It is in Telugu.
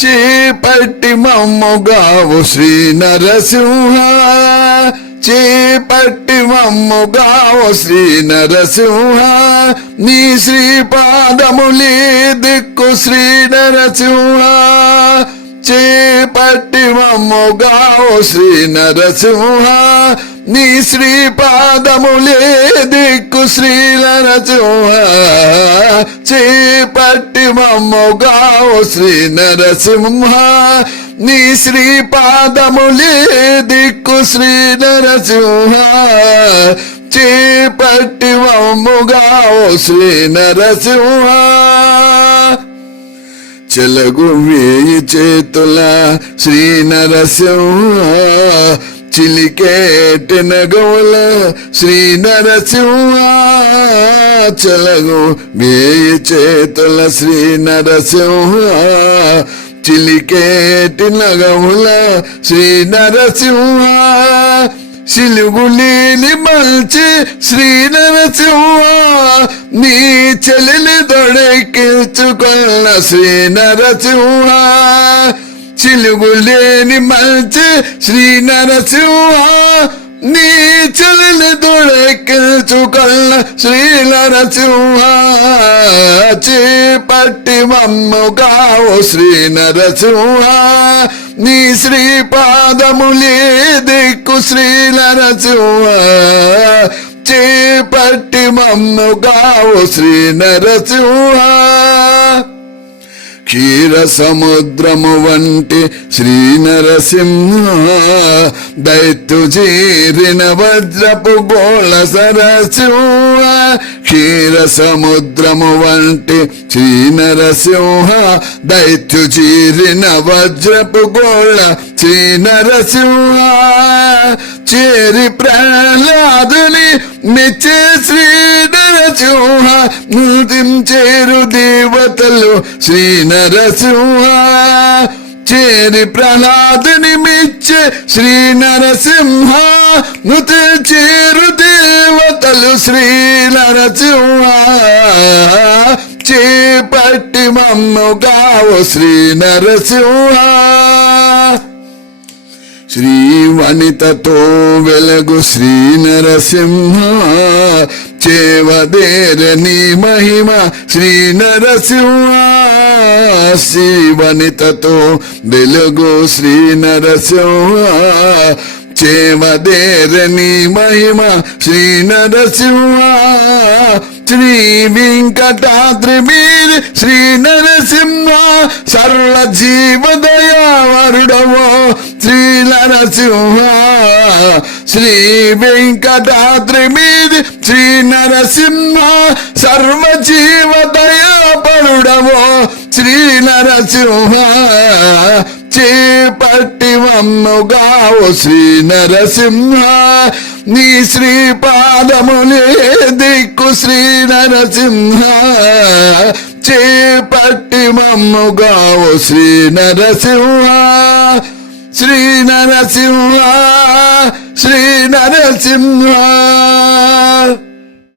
చేపట్టి మమ్ముగావు శ్రీ నరసింహ, చేపట్టి మమ్ముగావు శ్రీ నరసింహ, నీ శ్రీపాదములే దిక్కు శ్రీ నరసింహ, చేపట్టి మమ్ముగావు శ్రీ నరసింహ, నీ శ్రీపాదములే దిక్కు శ్రీ నరసింహ, చేపట్టి మమ్ముగావు శ్రీ నరసింహ, నీ శ్రీపాదములే దిక్కు శ్రీ నరసింహ, చేపట్టి మమ్ముగావు శ్రీ నరసింహ. చెలగు వేయి చేతుల శ్రీ నరసింహ, చిలికేటి నగవుల శ్రీ నరసింహ, చెలగు వేయి చేతుల శ్రీ నరసింహ, చిలికేటి నగవుల శ్రీ నరసింహ, సిలుగులేని మల్చి శ్రీ నరసింహ, నీ చెలిని దొడెక్కించుకొన్న శ్రీ నరసింహ, చిలుగులేని మల్చి శ్రీ నరసింహ, నీ చెలిని దొడెక్కించుకొన్న శ్రీ నరసింహ, చేపట్టి మమ్ముగావు శ్రీ నరసింహ, నీ శ్రీపాదములే దిక్కు శ్రీ నరసింహ, చేపట్టి మమ్ముగావు శ్రీ నరసింహ. క్షీర సముద్రము వంటి శ్రీ నరసింహ, దైత్యు చీరిన వజ్రపు గోళ సరసింహ, క్షీర సముద్రము వంటి శ్రీ నరసింహ, దైత్యు చీరిన వజ్రపు గోళ శ్రీ నరసింహ, చేరి ప్రహ్లాదుని మెచ్చే శ్రీ నరసింహ, చేరు దేవతలు శ్రీ నరసింహ, చేరి ప్రహ్లాదుని మెచ్చే శ్రీ నరసింహ, నుతి చేరు దేవతలు శ్రీ నరసింహ, చేపట్టి మమ్ముగావు శ్రీ నరసింహ. శ్రీ వనితతో వెలుగు శ్రీ నరసింహ, చేవదేరని మహిమ శ్రీ నరసింహ, శ్రీ వనితతో వెలుగు శ్రీ నరసింహ, చేవదేరని మహిమ శ్రీ నరసింహ, శ్రీ వెంకటాద్రి మీద శ్రీ నరసింహ, సర్వ జీవదయావరుడవో శ్రీ నరసింహ, శ్రీ వెంకటాద్రి మీద శ్రీ నరసింహ, సర్వ జీవదయాపరుడవో శ్రీ నరసింహ, చేపట్టి మమ్ముగావు శ్రీ నరసింహ, నీ శ్రీపాదములే దిక్కు శ్రీ నరసింహ, చేపట్టి మమ్ముగావు శ్రీ నరసింహ, శ్రీ నరసింహ, శ్రీ నరసింహ.